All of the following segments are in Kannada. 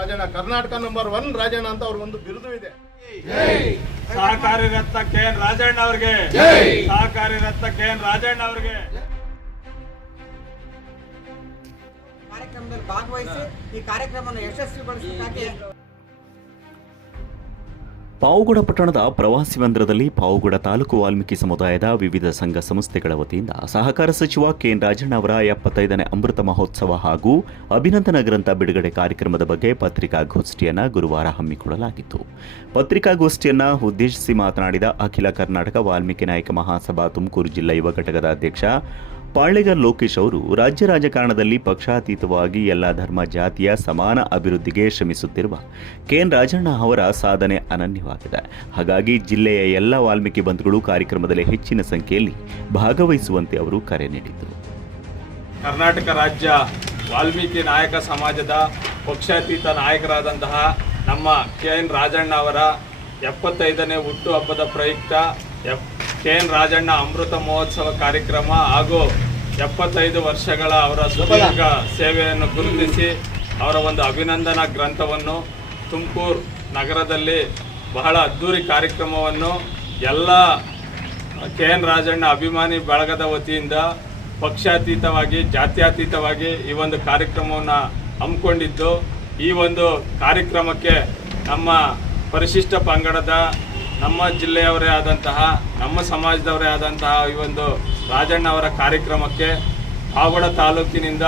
ರಾಜಣ್ಣ ಕರ್ನಾಟಕ ನಂಬರ್ 1 ರಾಜಣ್ಣ ಅಂತ ಅವ್ರಿಗೊಂದು ಬಿರುದು ಇದೆ. ಸಹಕಾರಿ ರತ್ನ ಕೆ.ಎನ್. ರಾಜಣ್ಣ ಅವರಿಗೆ, ಸಹಕಾರಿ ರತ್ನ ಕೆ.ಎನ್. ರಾಜಣ್ಣ ಅವರಿಗೆ. ಕಾರ್ಯಕ್ರಮದಲ್ಲಿ ಭಾಗವಹಿಸಿ ಈ ಕಾರ್ಯಕ್ರಮವನ್ನು ಯಶಸ್ವಿಗೊಳಿಸಬೇಕಾಗಿ ಪಾವಗಡ ಪಟ್ಟಣದ ಪ್ರವಾಸಿ ಮಂದಿರದಲ್ಲಿ ಪಾವಗಡ ತಾಲೂಕು ವಾಲ್ಮೀಕಿ ಸಮುದಾಯದ ವಿವಿಧ ಸಂಘ ಸಂಸ್ಥೆಗಳ ವತಿಯಿಂದ ಸಹಕಾರ ಸಚಿವ ಕೆ.ಎನ್. ರಾಜಣ್ಣ ಅವರ 75ನೇ ಅಮೃತ ಮಹೋತ್ಸವ ಹಾಗೂ ಅಭಿನಂದನಾ ಗ್ರಂಥ ಬಿಡುಗಡೆ ಕಾರ್ಯಕ್ರಮದ ಬಗ್ಗೆ ಪತ್ರಿಕಾಗೋಷ್ಠಿಯನ್ನು ಗುರುವಾರ ಹಮ್ಮಿಕೊಳ್ಳಲಾಗಿತ್ತು. ಪತ್ರಿಕಾಗೋಷ್ಠಿಯನ್ನು ಉದ್ದೇಶಿಸಿ ಮಾತನಾಡಿದ ಅಖಿಲ ಕರ್ನಾಟಕ ವಾಲ್ಮೀಕಿ ನಾಯಕ ಮಹಾಸಭಾ ತುಮಕೂರು ಜಿಲ್ಲಾ ಯುವ ಘಟಕದ ಅಧ್ಯಕ್ಷ ಪಾಳ್ಳೆಗರ್ ಲೋಕೇಶ್ ಅವರು ರಾಜ್ಯ ರಾಜಕಾರಣದಲ್ಲಿ ಪಕ್ಷಾತೀತವಾಗಿ ಎಲ್ಲ ಧರ್ಮ ಜಾತಿಯ ಸಮಾನ ಅಭಿವೃದ್ಧಿಗೆ ಶ್ರಮಿಸುತ್ತಿರುವ ಕೆ.ಎನ್. ರಾಜಣ್ಣ ಅವರ ಸಾಧನೆ ಅನನ್ಯವಾಗಿದೆ. ಹಾಗಾಗಿ ಜಿಲ್ಲೆಯ ಎಲ್ಲ ವಾಲ್ಮೀಕಿ ಬಂಧುಗಳು ಕಾರ್ಯಕ್ರಮದಲ್ಲಿ ಹೆಚ್ಚಿನ ಸಂಖ್ಯೆಯಲ್ಲಿ ಭಾಗವಹಿಸುವಂತೆ ಅವರು ಕರೆ ನೀಡಿದರು. ಕರ್ನಾಟಕ ರಾಜ್ಯ ವಾಲ್ಮೀಕಿ ನಾಯಕ ಸಮಾಜದ ಪಕ್ಷಾತೀತ ನಾಯಕರಾದಂತಹ ನಮ್ಮ ಕೆ.ಎನ್. ರಾಜಣ್ಣ ಅವರ 75ನೇ ಹುಟ್ಟುಹಬ್ಬದ ಪ್ರಯುಕ್ತ ಕೆ.ಎನ್. ರಾಜಣ್ಣ ಅಮೃತ ಮಹೋತ್ಸವ ಕಾರ್ಯಕ್ರಮ ಹಾಗೂ 75 ವರ್ಷಗಳ ಅವರ ಸುದೀರ್ಘ ಸೇವೆಯನ್ನು ಗುರುತಿಸಿ ಅವರ ಒಂದು ಅಭಿನಂದನಾ ಗ್ರಂಥವನ್ನು ತುಮಕೂರು ನಗರದಲ್ಲಿ ಬಹಳ ಅದ್ಧೂರಿ ಕಾರ್ಯಕ್ರಮವನ್ನು ಎಲ್ಲ ಕೆ.ಎನ್. ರಾಜಣ್ಣ ಅಭಿಮಾನಿ ಬಳಗದ ವತಿಯಿಂದ ಪಕ್ಷಾತೀತವಾಗಿ ಜಾತ್ಯತೀತವಾಗಿ ಈ ಒಂದು ಕಾರ್ಯಕ್ರಮವನ್ನು ಹಮ್ಮಿಕೊಂಡಿದ್ದು, ಈ ಒಂದು ಕಾರ್ಯಕ್ರಮಕ್ಕೆ ನಮ್ಮ ಪರಿಶಿಷ್ಟ ಪಂಗಡದ ನಮ್ಮ ಜಿಲ್ಲೆಯವರೇ ಆದಂತಹ ನಮ್ಮ ಸಮಾಜದವರೇ ಆದಂತಹ ಈ ಒಂದು ರಾಜಣ್ಣ ಅವರ ಕಾರ್ಯಕ್ರಮಕ್ಕೆ ಪಾವಗಡ ತಾಲೂಕಿನಿಂದ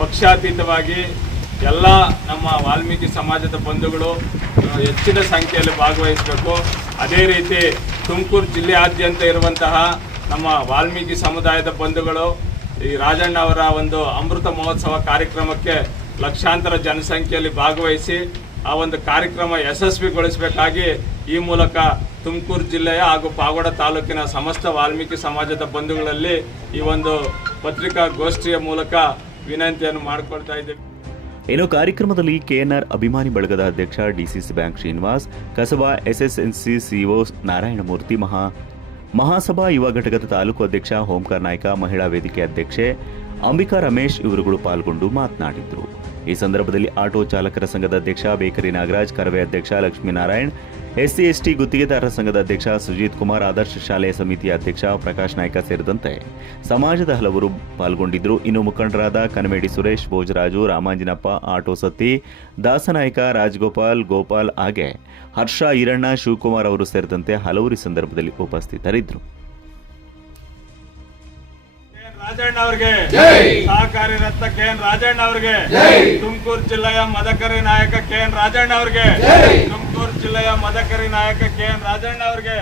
ಪಕ್ಷಾತೀತವಾಗಿ ಎಲ್ಲ ನಮ್ಮ ವಾಲ್ಮೀಕಿ ಸಮಾಜದ ಬಂಧುಗಳು ಹೆಚ್ಚಿನ ಸಂಖ್ಯೆಯಲ್ಲಿ ಭಾಗವಹಿಸಬೇಕು. ಅದೇ ರೀತಿ ತುಮಕೂರು ಜಿಲ್ಲೆಯಾದ್ಯಂತ ಇರುವಂತಹ ನಮ್ಮ ವಾಲ್ಮೀಕಿ ಸಮುದಾಯದ ಬಂಧುಗಳು ಈ ರಾಜಣ್ಣ ಅವರ ಒಂದು ಅಮೃತ ಮಹೋತ್ಸವ ಕಾರ್ಯಕ್ರಮಕ್ಕೆ ಲಕ್ಷಾಂತರ ಜನಸಂಖ್ಯೆಯಲ್ಲಿ ಭಾಗವಹಿಸಿ ಆ ಒಂದು ಕಾರ್ಯಕ್ರಮ ಯಶಸ್ವಿಗೊಳಿಸಬೇಕಾಗಿ ಈ ಮೂಲಕ ತುಮಕೂರು ಜಿಲ್ಲೆಯ ಹಾಗೂ ಪಾವಗಡ ತಾಲೂಕಿನ ಸಮಸ್ತ ವಾಲ್ಮೀಕಿ ಸಮಾಜದ ಬಂಧುಗಳಲ್ಲಿ ಈ ಒಂದು ಪತ್ರಿಕಾಗೋಷ್ಠಿಯ ಮೂಲಕ ವಿನಂತಿಯನ್ನು ಮಾಡಿಕೊಳ್ತಾ ಇದ್ದೇವೆ. ಇನ್ನು ಕಾರ್ಯಕ್ರಮದಲ್ಲಿ ಕೆಎನ್ಆರ್ ಅಭಿಮಾನಿ ಬಳಗದ ಅಧ್ಯಕ್ಷ ಡಿಸಿಸಿ ಬ್ಯಾಂಕ್ ಶ್ರೀನಿವಾಸ್, ಕಸಬಾ ಎಸ್ಎಸ್ಎನ್ಸಿ ಸಿಇಒ ನಾರಾಯಣಮೂರ್ತಿ, ಮಹಾಸಭಾ ಯುವ ಘಟಕದ ತಾಲೂಕು ಅಧ್ಯಕ್ಷ ಓಂಕಾರ ನಾಯ್ಕ, ಮಹಿಳಾ ವೇದಿಕೆ ಅಧ್ಯಕ್ಷೆ ಅಂಬಿಕಾ ರಮೇಶ್ ಇವರುಗಳು ಪಾಲ್ಗೊಂಡು ಮಾತನಾಡಿದರು. ಈ ಸಂದರ್ಭದಲ್ಲಿ ಆಟೋ ಚಾಲಕರ ಸಂಘದ ಅಧ್ಯಕ್ಷ ಬೇಕರಿ ನಾಗರಾಜ್, ಕರವೇ ಅಧ್ಯಕ್ಷ ಲಕ್ಷ್ಮೀನಾರಾಯಣ್, ಎಸ್ಸಿ ಎಸ್ಟಿ ಗುತ್ತಿಗೆದಾರರ ಸಂಘದ ಅಧ್ಯಕ್ಷ ಸುಜಿತ್ ಕುಮಾರ್, ಆದರ್ಶ ಶಾಲೆಯ ಸಮಿತಿಯ ಅಧ್ಯಕ್ಷ ಪ್ರಕಾಶ್ ನಾಯ್ಕ ಸೇರಿದಂತೆ ಸಮಾಜದ ಹಲವರು ಪಾಲ್ಗೊಂಡಿದ್ದರು. ಇನ್ನು ಮುಖಂಡರಾದ ಕನಮೇಡಿ ಸುರೇಶ್, ಭೋಜರಾಜು, ರಾಮಾಂಜಿನಪ್ಪ, ಆಟೋ ಸತ್ತಿ, ದಾಸನಾಯ್ಕ, ರಾಜಗೋಪಾಲ್, ಗೋಪಾಲ್ ಹಾಗೆ ಹರ್ಷ, ಈರಣ್ಣ, ಶಿವಕುಮಾರ್ ಅವರು ಸೇರಿದಂತೆ ಹಲವರು ಈ ಸಂದರ್ಭದಲ್ಲಿ ಉಪಸ್ಥಿತರಿದ್ದರು. ರಾಜಣ್ಣ ಅವರಿಗೆ, ಸಹಕಾರಿ ರತ್ನ ಕೆ.ಎನ್. ರಾಜಣ್ಣ ಅವರಿಗೆ, ತುಮಕೂರು ಜಿಲ್ಲೆಯ ಮದಕರಿ ನಾಯಕ ಕೆ.ಎನ್. ರಾಜಣ್ಣ ಅವರಿಗೆ, ತುಮಕೂರು ಜಿಲ್ಲೆಯ ಮದಕರಿ ನಾಯಕ ಕೆ.ಎನ್. ರಾಜಣ್ಣ ಅವರಿಗೆ.